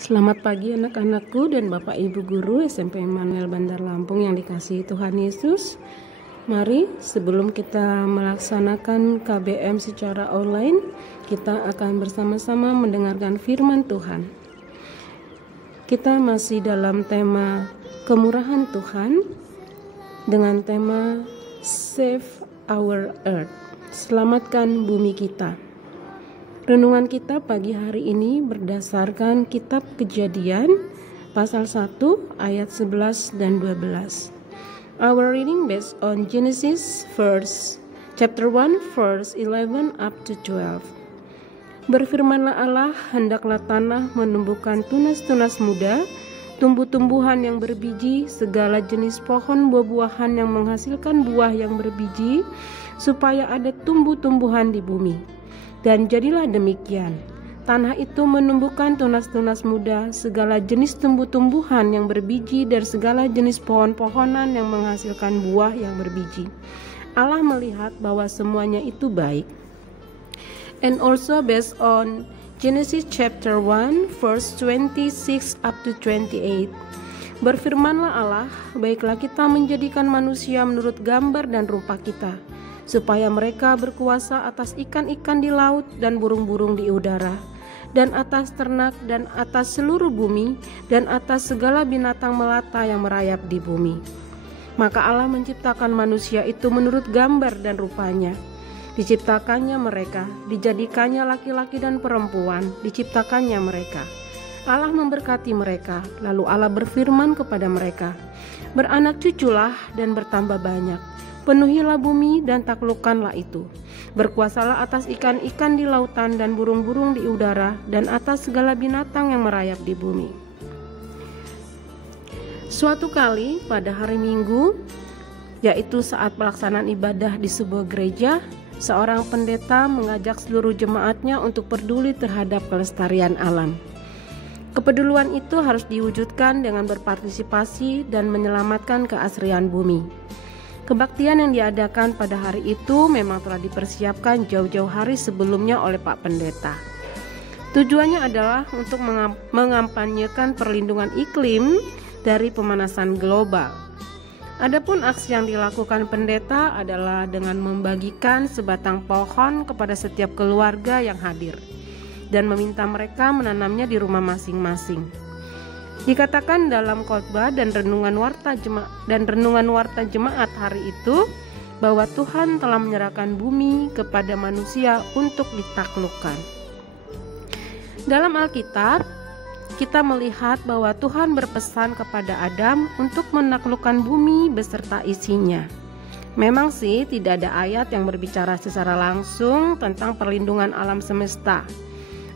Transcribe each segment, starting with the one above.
Selamat pagi anak-anakku dan Bapak Ibu Guru SMP Immanuel Bandar Lampung yang dikasihi Tuhan Yesus. Mari sebelum kita melaksanakan KBM secara online, kita akan bersama-sama mendengarkan firman Tuhan. Kita masih dalam tema kemurahan Tuhan dengan tema Save Our Earth, selamatkan bumi kita. Renungan kita pagi hari ini berdasarkan kitab Kejadian pasal 1 ayat 11 dan 12. Our reading based on Genesis chapter 1 verse 11 up to 12. Berfirmanlah Allah, hendaklah tanah menumbuhkan tunas-tunas muda, tumbuh-tumbuhan yang berbiji, segala jenis pohon buah-buahan yang menghasilkan buah yang berbiji, supaya ada tumbuh-tumbuhan di bumi. Dan jadilah demikian. Tanah itu menumbuhkan tunas-tunas muda, segala jenis tumbuh-tumbuhan yang berbiji, dan segala jenis pohon-pohonan yang menghasilkan buah yang berbiji. Allah melihat bahwa semuanya itu baik. And also based on Genesis chapter 1 verse 26 up to 28. Berfirmanlah Allah, baiklah kita menjadikan manusia menurut gambar dan rupa kita, supaya mereka berkuasa atas ikan-ikan di laut dan burung-burung di udara, dan atas ternak dan atas seluruh bumi, dan atas segala binatang melata yang merayap di bumi. Maka Allah menciptakan manusia itu menurut gambar dan rupanya. Diciptakannya mereka, dijadikannya laki-laki dan perempuan, diciptakannya mereka. Allah memberkati mereka, lalu Allah berfirman kepada mereka, beranak cuculah dan bertambah banyak. Penuhilah bumi dan taklukkanlah itu. Berkuasalah atas ikan-ikan di lautan dan burung-burung di udara, dan atas segala binatang yang merayap di bumi. Suatu kali pada hari Minggu, yaitu saat pelaksanaan ibadah di sebuah gereja, seorang pendeta mengajak seluruh jemaatnya untuk peduli terhadap kelestarian alam. Kepedulian itu harus diwujudkan dengan berpartisipasi dan menyelamatkan keasrian bumi. Kebaktian yang diadakan pada hari itu memang telah dipersiapkan jauh-jauh hari sebelumnya oleh Pak Pendeta. Tujuannya adalah untuk mengampanyekan perlindungan iklim dari pemanasan global. Adapun aksi yang dilakukan pendeta adalah dengan membagikan sebatang pohon kepada setiap keluarga yang hadir dan meminta mereka menanamnya di rumah masing-masing. Dikatakan dalam khotbah dan renungan warta jemaat hari itu bahwa Tuhan telah menyerahkan bumi kepada manusia untuk ditaklukkan. Dalam Alkitab, kita melihat bahwa Tuhan berpesan kepada Adam untuk menaklukkan bumi beserta isinya. Memang sih tidak ada ayat yang berbicara secara langsung tentang perlindungan alam semesta.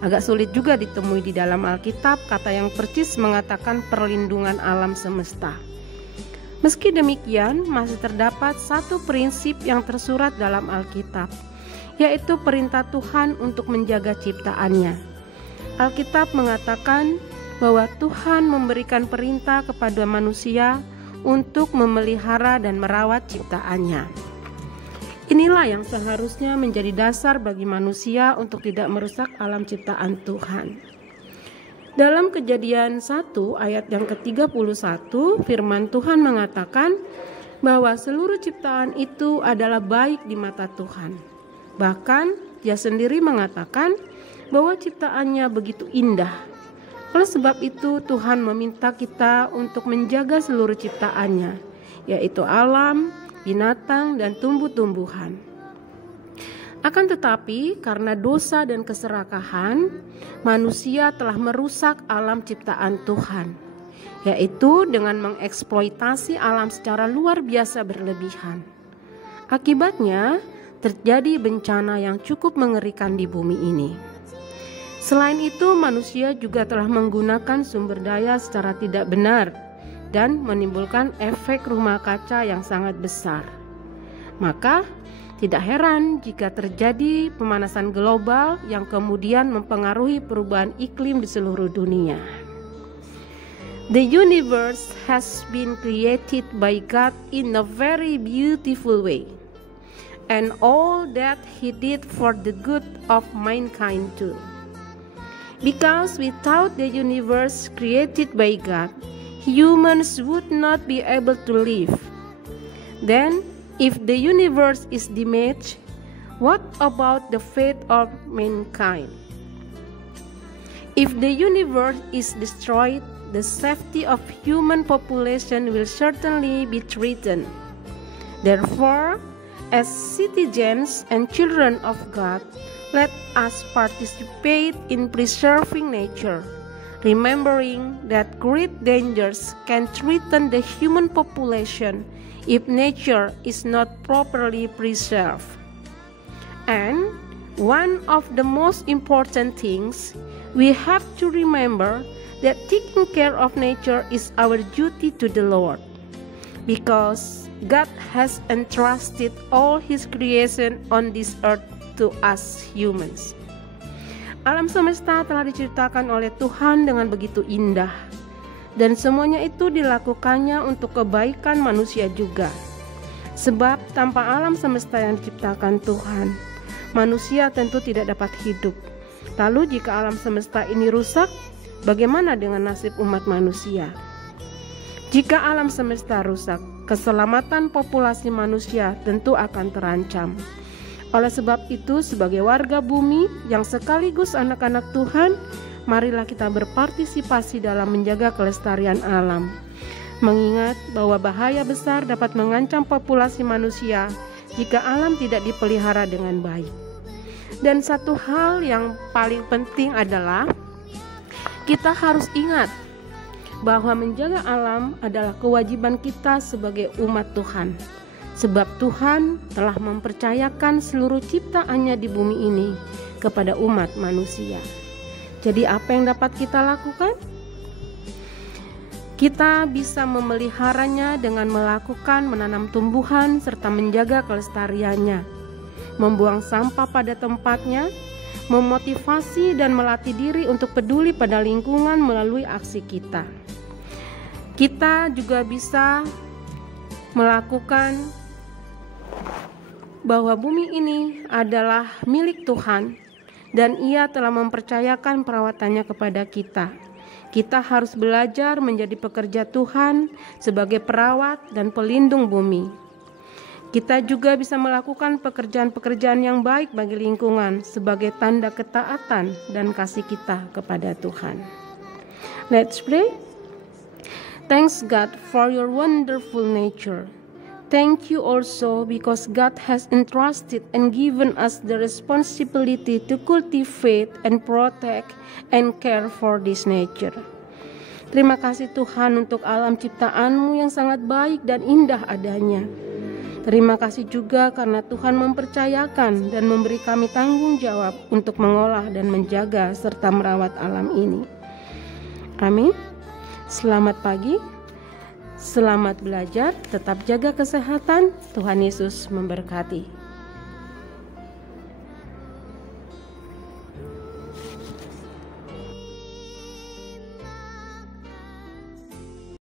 Agak sulit juga ditemui di dalam Alkitab kata yang percis mengatakan perlindungan alam semesta. Meski demikian, masih terdapat satu prinsip yang tersurat dalam Alkitab, yaitu perintah Tuhan untuk menjaga ciptaannya. Alkitab mengatakan bahwa Tuhan memberikan perintah kepada manusia untuk memelihara dan merawat ciptaannya. Inilah yang seharusnya menjadi dasar bagi manusia untuk tidak merusak alam ciptaan Tuhan. Dalam Kejadian 1 ayat yang ke-31, firman Tuhan mengatakan bahwa seluruh ciptaan itu adalah baik di mata Tuhan. Bahkan Dia sendiri mengatakan bahwa ciptaannya begitu indah. Oleh sebab itu Tuhan meminta kita untuk menjaga seluruh ciptaannya, yaitu alam, binatang, dan tumbuh-tumbuhan. Akan tetapi, karena dosa dan keserakahan, manusia telah merusak alam ciptaan Tuhan, yaitu dengan mengeksploitasi alam secara luar biasa berlebihan. Akibatnya, terjadi bencana yang cukup mengerikan di bumi ini. Selain itu, manusia juga telah menggunakan sumber daya secara tidak benar dan menimbulkan efek rumah kaca yang sangat besar. Maka tidak heran jika terjadi pemanasan global yang kemudian mempengaruhi perubahan iklim di seluruh dunia. The universe has been created by God in a very beautiful way, and all that He did for the good of mankind too. Because without the universe created by God, humans would not be able to live. Then, if the universe is damaged, what about the fate of mankind? If the universe is destroyed, the safety of human population will certainly be threatened. Therefore, as citizens and children of God, let us participate in preserving nature, remembering that great dangers can threaten the human population if nature is not properly preserved. And one of the most important things, we have to remember that taking care of nature is our duty to the Lord, because God has entrusted all His creation on this earth to us humans. Alam semesta telah diciptakan oleh Tuhan dengan begitu indah, dan semuanya itu dilakukannya untuk kebaikan manusia juga. Sebab tanpa alam semesta yang diciptakan Tuhan, manusia tentu tidak dapat hidup. Lalu jika alam semesta ini rusak, bagaimana dengan nasib umat manusia? Jika alam semesta rusak, keselamatan populasi manusia tentu akan terancam. Oleh sebab itu, sebagai warga bumi yang sekaligus anak-anak Tuhan, marilah kita berpartisipasi dalam menjaga kelestarian alam. Mengingat bahwa bahaya besar dapat mengancam populasi manusia jika alam tidak dipelihara dengan baik. Dan satu hal yang paling penting adalah kita harus ingat bahwa menjaga alam adalah kewajiban kita sebagai umat Tuhan. Sebab Tuhan telah mempercayakan seluruh ciptaannya di bumi ini kepada umat manusia. Jadi apa yang dapat kita lakukan? Kita bisa memeliharanya dengan melakukan menanam tumbuhan serta menjaga kelestariannya, membuang sampah pada tempatnya, memotivasi dan melatih diri untuk peduli pada lingkungan melalui aksi kita. Kita juga bisa melakukan bahwa bumi ini adalah milik Tuhan dan Ia telah mempercayakan perawatannya kepada kita. Kita harus belajar menjadi pekerja Tuhan sebagai perawat dan pelindung bumi. Kita juga bisa melakukan pekerjaan-pekerjaan yang baik bagi lingkungan sebagai tanda ketaatan dan kasih kita kepada Tuhan. Let's pray. Thanks God for your wonderful nature. Thank you also because God has entrusted and given us the responsibility to cultivate and protect and care for this nature. Terima kasih Tuhan untuk alam ciptaan-Mu yang sangat baik dan indah adanya. Terima kasih juga karena Tuhan mempercayakan dan memberi kami tanggung jawab untuk mengolah dan menjaga serta merawat alam ini. Amin. Selamat pagi. Selamat belajar, tetap jaga kesehatan. Tuhan Yesus memberkati.